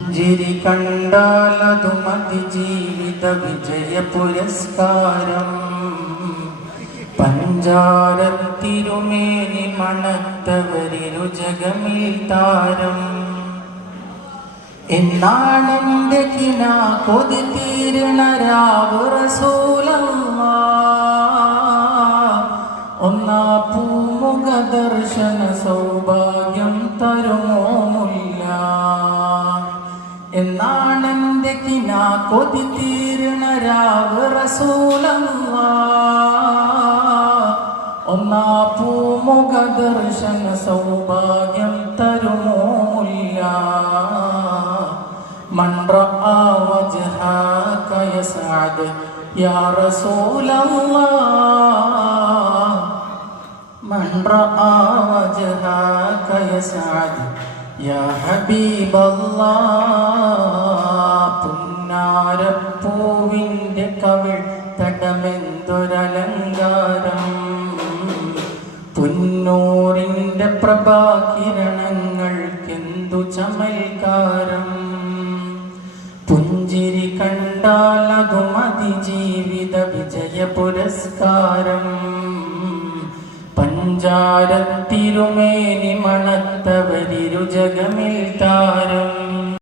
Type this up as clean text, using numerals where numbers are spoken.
പുഞ്ചിരി കണ്ടാലതു മതി ജീവിത വിജയ പുരസ്കാരം. പഞ്ചാരത്തിരുമേനി മണത്തവരിരു ജഗമിൽ താരം. എന്നാണെന്റെ കിനാ കൊതി തീരണ രാവ് റസൂലല്ലാഹ്. ഒന്നാ പൂമുഖ ദർശന സൗഭാഗ്യം തരുമോ മുല്ല. എന്നാണെന്റെ കിനാ കൊതി തീരണ രാവ് റസൂലല്ലാഹ്. ഒന്നാ പൂമുഖ ദർശന സൗഭാഗ്യം തരുമോ മുല്ല. من رأى وجهك يسعد يا رسول الله. من رأى وجهك يسعد يا حبيب الله. പുന്നാരപ്പൂവിൻ്റെ കവിൾ തടമെന്തൊരലങ്കാരം. പുന്നൂറിൻ്റെ പ്രഭാകിരണങ്ങൾക്കെന്തു ചമൽക്കാരം. പുഞ്ചിരി കണ്ടാലതു മതി ജീവിത വിജയ പുരസ്കാരം. പഞ്ചാരത്തിരുമേനി മണത്തവരിരു ജഗമിൽ താരം.